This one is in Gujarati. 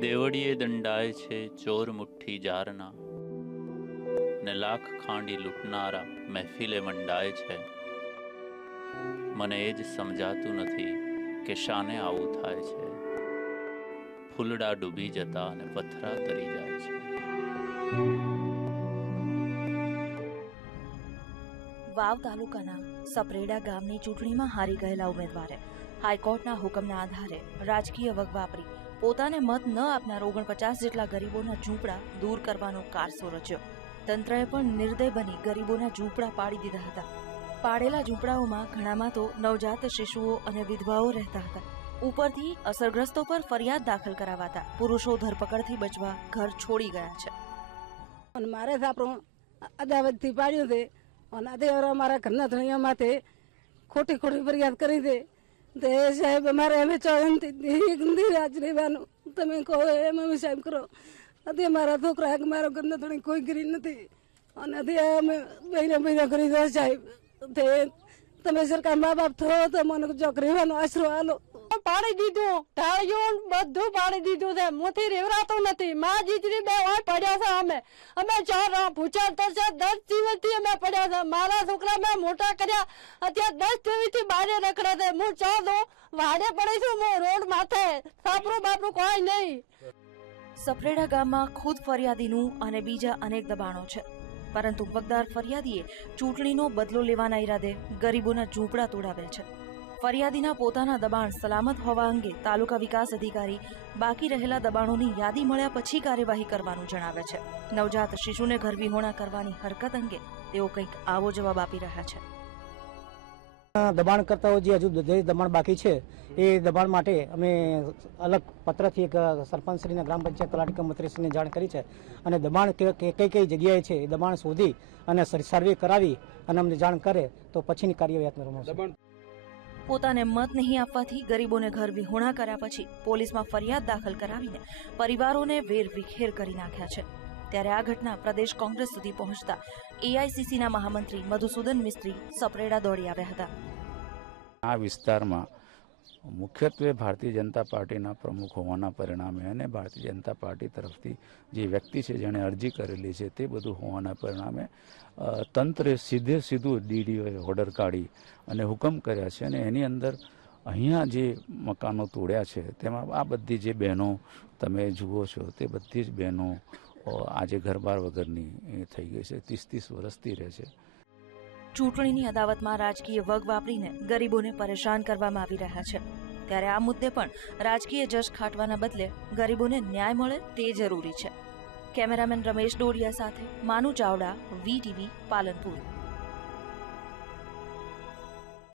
દેવડીએ દંડાય છે ચોર મુઠ્ઠી જારના. ને લાખ ખાંડી લૂંટનારા મહેફિલે મંડાય છે. મને એ જ સમજાતું નથી કે શાને આવું થાય છે. ફૂલડા ડૂબી જતા અને પથરા તરી જાય છે. વાવ તાલુકાના સપરેડા ગામની ચૂંટણીમાં હારી ગયેલા ઉમેદવારે હાઈકોર્ટના હુકમના આધારે રાજકીય વગ વાપરી પોતાને મત ન આપનાર ઓગણપચાસ જેટલા ગરીબોના ઝૂંપડા દૂર કરવાનો કારસો રચ્યો. તંત્રએ પણ નિર્દય બની ગરીબોના ઝૂંપડા પાડી દીધા હતા. પાડેલા ઝૂંપડાઓમાં ઘણામાં તો નવજાત શિશુઓ અને વિધવાઓ રહેતા હતા. ઉપરથી અસરગ્રસ્તો પર ફરિયાદ દાખલ કરાવાતા પુરુષો ધરપકડથી બચવા ઘર છોડી ગયા છે. અને મારે સાપણું અદાવતથી પાડ્યું છે. અને અદેવરા મારા ઘરના ધણીઓ માથે ખોટી ખોટી ફરિયાદ કરી છે. તે સાહેબ, અમારે અમે ચોયનથી રાજ રહેવાનું. તમે કહો એમ, અમે સાહેબ કરો. અતે મારા છોકરા મારો ગંદો થોડી કોઈ ગરી નથી. અને અમે બહેનો બહેનો કરી દો સાહેબ. તે તમે સરકાર મા બાપ થો તો મને ચોક રહેવાનો આશરો આલો. પાડી દીધું. ઢાળિયું બધું પાડી દીધું છે. મુથી રેવરાતું નથી. માં જીજરી બે હોય પડ્યા છે અમે. અમે ચાર પૂછા દસ દસ દિવસથી અમે પડ્યા છે. મારા છોકરા મેં મોટા કર્યા. અત્યારે દસ દિવસથી બારે રખડે છે. હું ચાર દઉં વાડે પડીશું હું રોડ માથે. સાપરું બાપરું કોઈ નહીં. સપરેડા ગામમાં ખુદ ફરિયાદીનું અને બીજા અનેક દબાણો છે. પરંતુ વગદાર ફરિયાદીએ ચૂંટણીનો બદલો લેવાના ઈરાદે ગરીબોના ઝૂંપડા તોડાવેલ છે. ફરિયાદીના પોતાના દબાણ સલામત હોવા અંગે તાલુકા વિકાસ અધિકારી બાકી રહેલા દબાણોની યાદી મળ્યા પછી કાર્યવાહી કરવાનું જણાવે છે. નવજાત શિશુને ઘરવિહોણા કરવાની હરકત અંગે તેઓ કંઈક આવો જવાબ આપી રહ્યા છે. દબાણ કરતાઓ જે હજુ જે દબાણ બાકી છે એ દબાણ માટે અમે અલગ પત્રથી એક સરપંચશ્રીને ગ્રામ પંચાયત તલાટી કમ મંત્રીશ્રીને જાણ કરી છે. અને દબાણ કઈ કઈ જગ્યાએ છે એ દબાણ શોધી અને સર- સર્વે કરાવી અને અમને જાણ કરે તો પછીની કાર્યવાહી હાથ ધરવામાં આવશે. પોતાને મત નહીં આપવાથી ગરીબોને ઘર વિહોણા કર્યા પછી પોલીસમાં ફરિયાદ દાખલ કરાવીને પરિવારોને વેર વિખેર કરી નાખ્યા છે. ત્યારે આ ઘટના પ્રદેશ કોંગ્રેસ સુધી પહોંચતા એઆઈસીસીના મહામંત્રી મધુસૂદન મિસ્ત્રી સપરેડા દોડી આવ્યા હતા. આ વિસ્તારમાં મુખ્યત્વે ભારતીય જનતા પાર્ટીના પ્રમુખ હોવાના પરિણામે અને ભારતીય જનતા પાર્ટી તરફથી જે વ્યક્તિ છે જેણે અરજી કરેલી છે તે બધું હોવાના પરિણામે તંત્રે સીધે સીધું ડીડીઓએ ઓર્ડર કાઢી અને હુકમ કર્યા છે અને એની અંદર અહીંયા જે મકાનો તોડ્યા છે તેમાં આ બધી જે બહેનો તમે જુઓ છો તે બધી જ બહેનો આજે ઘરબાર વગરની થઈ ગઈ છે, ત્રીસ ત્રીસ વર્ષથી રહે છે. ચૂંટણીની અદાવતમાં રાજકીય વગ વાપરીને ગરીબોને પરેશાન કરવામાં આવી રહ્યા છે. ત્યારે આ મુદ્દે પણ રાજકીય જશ ખાટવાના બદલે ગરીબોને ન્યાય મળે તે જરૂરી છે. કેમેરામેન રમેશ ડોડિયા સાથે માનુ ચાવડા વીટીવી પાલનપુર.